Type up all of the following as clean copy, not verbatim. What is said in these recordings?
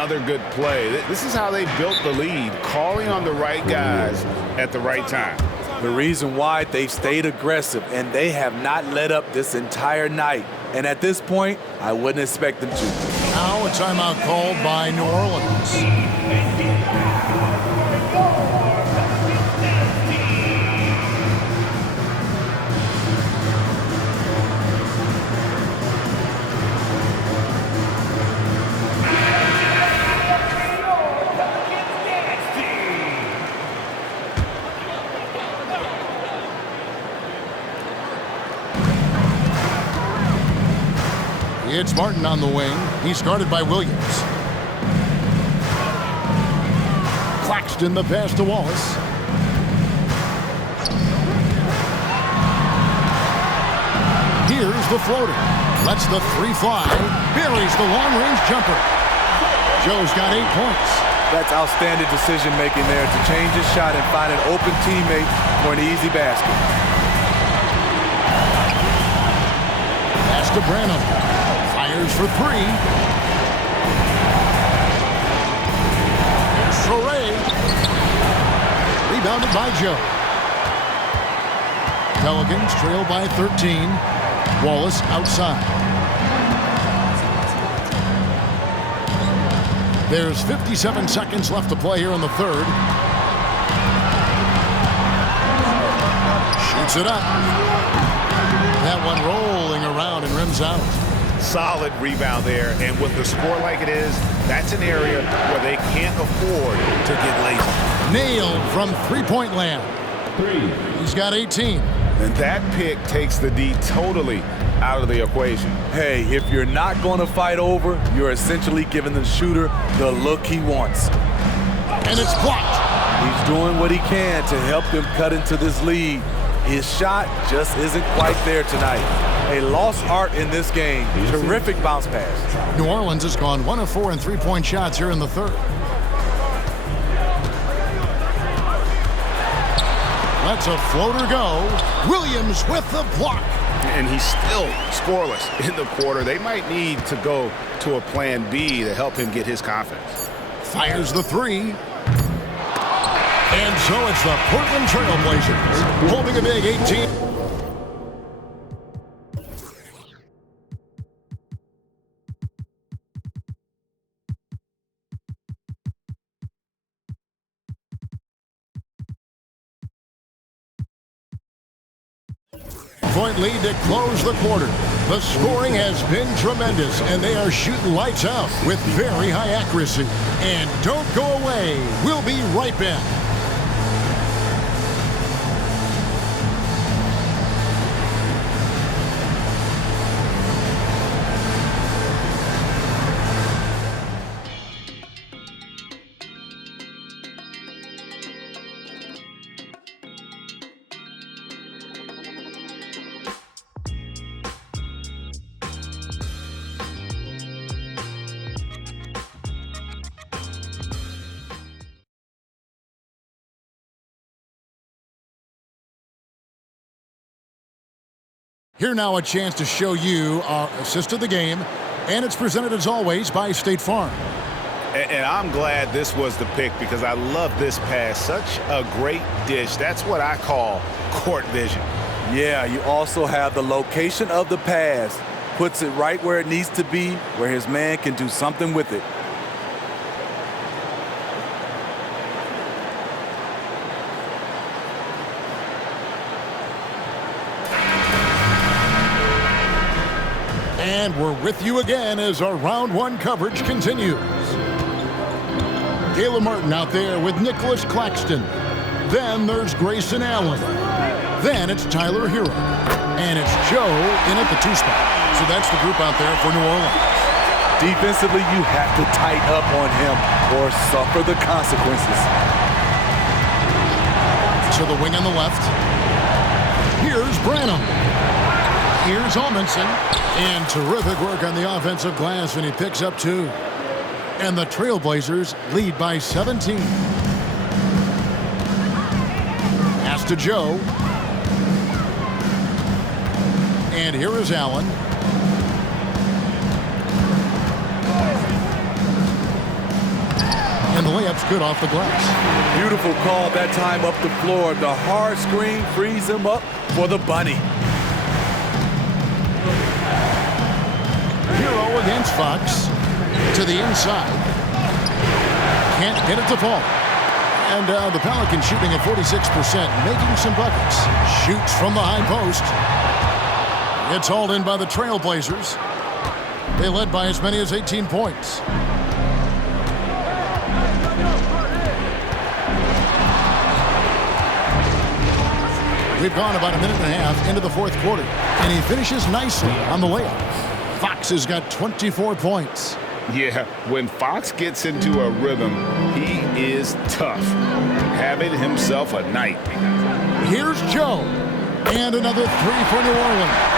another good play. This is how they built the lead, calling on the right guys at the right time. The reason why they've stayed aggressive, and they have not let up this entire night. And at this point, I wouldn't expect them to. Now a timeout called by New Orleans. It's Martin on the wing. He's guarded by Williams. Claxton the pass to Wallace. Here's the floater. Lets the three fly. Buries the long-range jumper. Joe's got 8 points. That's outstanding decision-making there to change his shot and find an open teammate for an easy basket. Pass to Branham. Fires for 3. Here's Soray. Rebounded by Joe. Pelicans trail by 13. Wallace outside. There's 57 seconds left to play here in the third. Shoots it up. That one rolling around and rims out. Solid rebound there, and with the score like it is, that's an area where they can't afford to get lazy. Nailed from three-point land. He's got 18. And that pick takes the D totally out of the equation. Hey, if you're not going to fight over, you're essentially giving the shooter the look he wants. And it's blocked. He's doing what he can to help them cut into this lead. His shot just isn't quite there tonight. A lost art in this game. Terrific bounce pass. New Orleans has gone 1 of 4 in three-point shots here in the third. Lets a floater go. Williams with the block. And he's still scoreless in the quarter. They might need to go to a plan B to help him get his confidence. Fires the 3. And so it's the Portland Trail Blazers holding a big 18. Point lead to close the quarter. The scoring has been tremendous, and they are shooting lights out with very high accuracy. And don't go away. We'll be right back. Here now a chance to show you our assist of the game, and it's presented as always by State Farm. And I'm glad this was the pick because I love this pass. Such a great dish. That's what I call court vision. Yeah, you also have the location of the pass. Puts it right where it needs to be, where his man can do something with it. And we're with you again as our round one coverage continues. Caleb Martin out there with Nicholas Claxton. Then there's Grayson Allen. Then it's Tyler Hero. And it's Joe in at the 2 spot. So that's the group out there for New Orleans. Defensively, you have to tighten up on him or suffer the consequences. To the wing on the left. Here's Branham. Here's Almanson. And terrific work on the offensive glass, and he picks up 2. And the Trailblazers lead by 17. Pass to Joe. And here is Allen. layup's good off the glass. Beautiful call that time up the floor. The hard screen frees him up for the bunny. Hero against Fox. To the inside. Can't get it to fall. And the Pelicans shooting at 46%, making some buckets. Shoots from the high post. It's hauled in by the Trailblazers. They led by as many as 18 points. We've gone about a minute and a half into the fourth quarter, and he finishes nicely on the layup. Fox has got 24 points. Yeah, when Fox gets into a rhythm, he is tough. Having himself a night. Here's Joe. And another three for New Orleans.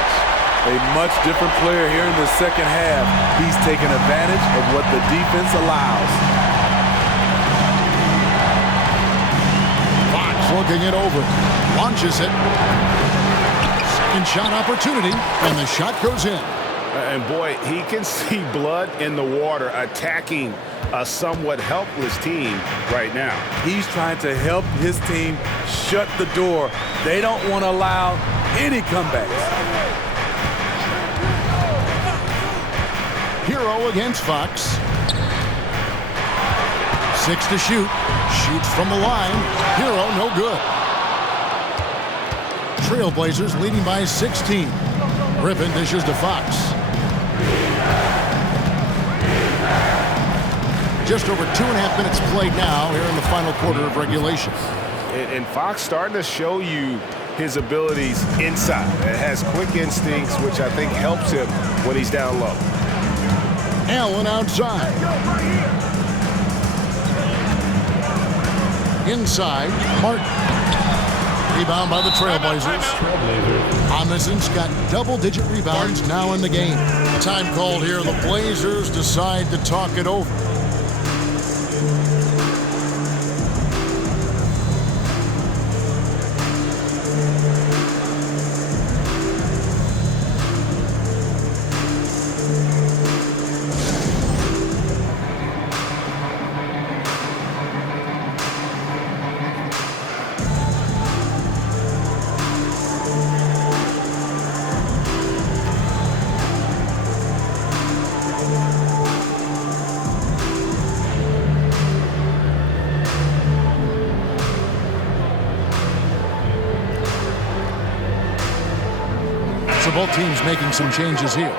A much different player here in the second half. He's taking advantage of what the defense allows. Fox looking it over. Launches it. Second shot opportunity. And the shot goes in. And boy, he can see blood in the water attacking a somewhat helpless team right now. He's trying to help his team shut the door. They don't want to allow any comebacks. Hero against Fox. 6 to shoot. Shoots from the line. Hero no good. Trailblazers leading by 16. Griffin dishes to Fox. Just over 2.5 minutes played now here in the final quarter of regulation. And Fox starting to show you his abilities inside. It has quick instincts, which I think helps him when he's down low. Allen outside. Inside, Martin. Rebound by the Trailblazers. Thomason's got double-digit rebounds now in the game. Time called here. The Blazers decide to talk it over. So both teams making some changes here.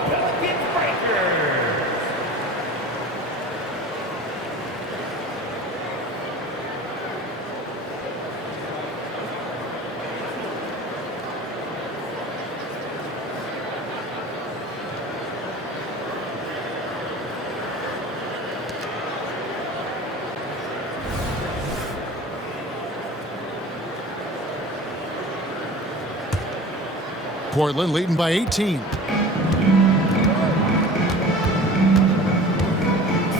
Portland leading by 18.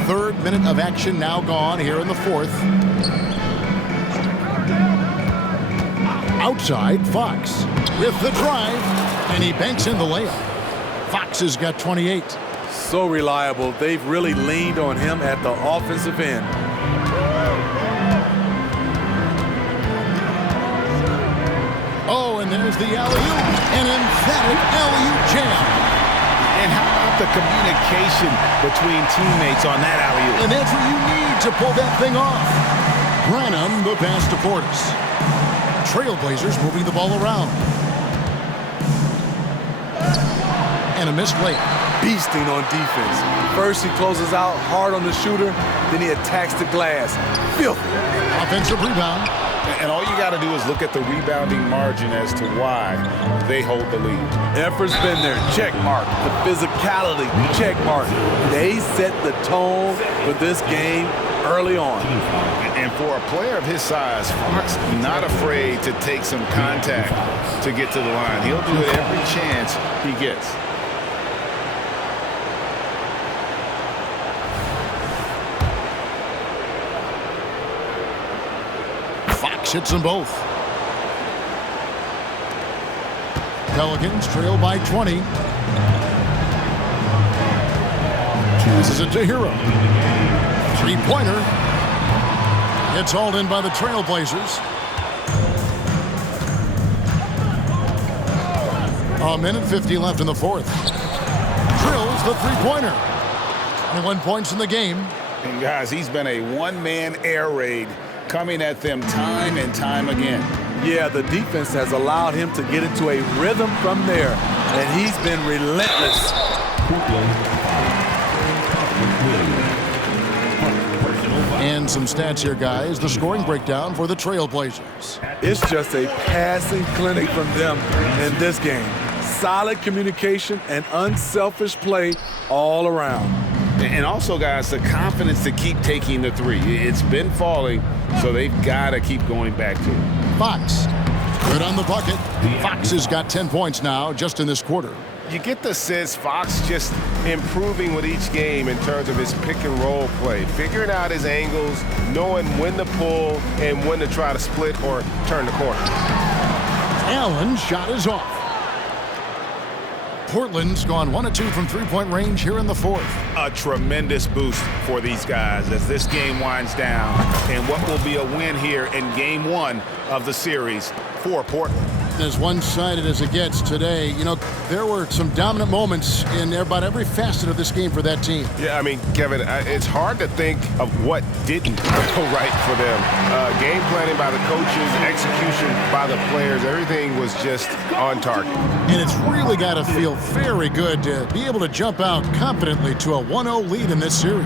Third minute of action now gone here in the fourth. Outside, Fox with the drive, and he banks in the layup. Fox has got 28. So reliable. They've really leaned on him at the offensive end. Oh, and there's the alley-oop. An emphatic alley-oop jam. And how about the communication between teammates on that alley-oop? And that's what you need to pull that thing off. Branham, the pass to Portis. Trailblazers moving the ball around. And a missed layup. Beasting on defense. First he closes out hard on the shooter, then he attacks the glass. Filthy. Offensive rebound. And all you got to do is look at the rebounding margin as to why they hold the lead. Effort's been there, check mark. The physicality, check mark. They set the tone for this game early on. And for a player of his size, Fox not afraid to take some contact to get to the line. He'll do it every chance he gets. Hits them both. Pelicans trail by 20. This is a DeAaron. Three-pointer. It's hauled in by the Trailblazers. A minute 50 left in the fourth. Drills the three-pointer. 21 points in the game. And guys, he's been a one-man air raid coming at them time and time again. Yeah, the defense has allowed him to get into a rhythm from there, and he's been relentless. And some stats here, guys. The scoring breakdown for the Trailblazers. It's just a passing clinic from them in this game. Solid communication and unselfish play all around. And also, guys, the confidence to keep taking the three. It's been falling, so they've got to keep going back to it. Fox, good on the bucket. Fox has got 10 points now just in this quarter. You get the sense Fox just improving with each game in terms of his pick and roll play, figuring out his angles, knowing when to pull and when to try to split or turn the corner. Allen's shot is off. Portland's gone 1 of 2 from three-point range here in the fourth. A tremendous boost for these guys as this game winds down, and what will be a win here in game one of the series for Portland. As one-sided as it gets today, you know, there were some dominant moments in about every facet of this game for that team. Yeah, I mean, Kevin, it's hard to think of what didn't go right for them. Game planning by the coaches, execution by the players, everything was just on target. And it's really got to feel very good to be able to jump out confidently to a 1-0 lead in this series.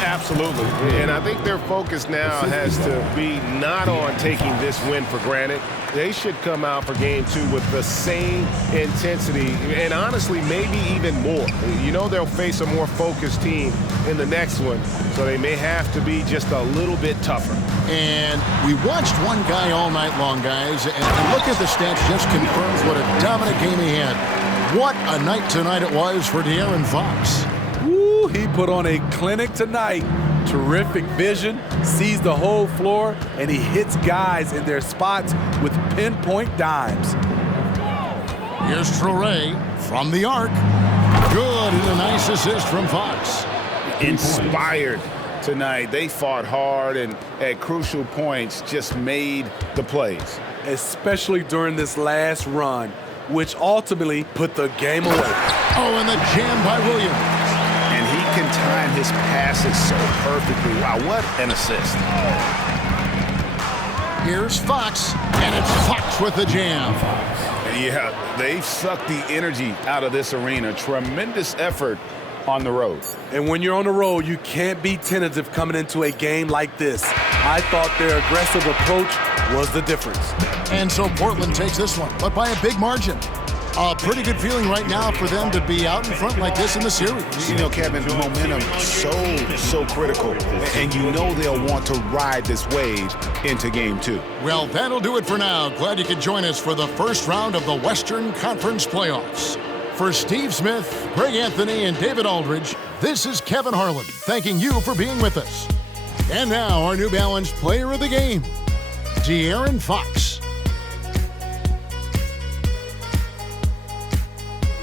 Absolutely. And I think their focus now has to be not on taking this win for granted. They should come out for game two with the same intensity and honestly maybe even more. You know they'll face a more focused team in the next one, so they may have to be just a little bit tougher. And we watched one guy all night long, guys, and look at the stats just confirms what a dominant game he had. What a night tonight it was for DeAaron Fox. Woo, he put on a clinic tonight. Terrific vision, sees the whole floor, and he hits guys in their spots with pinpoint dimes. Here's Traore from the arc. Good, and a nice assist from Fox. Inspired tonight. They fought hard and at crucial points just made the plays. Especially during this last run, which ultimately put the game away. Oh, and the jam by Williams. And he can time his passes so perfectly. Wow, what an assist. Here's Fox, and it's Fox with the jam. Yeah, they've sucked the energy out of this arena. Tremendous effort on the road. And when you're on the road, you can't be tentative coming into a game like this. I thought their aggressive approach was the difference. And so Portland takes this one, but by a big margin. A pretty good feeling right now for them to be out in front like this in the series. You know, Kevin, momentum so critical. And you know they'll want to ride this wave into game two. Well, that'll do it for now. Glad you could join us for the first round of the Western Conference Playoffs. For Steve Smith, Greg Anthony, and David Aldridge, this is Kevin Harlan thanking you for being with us. And now our New Balance player of the game, DeAaron Fox.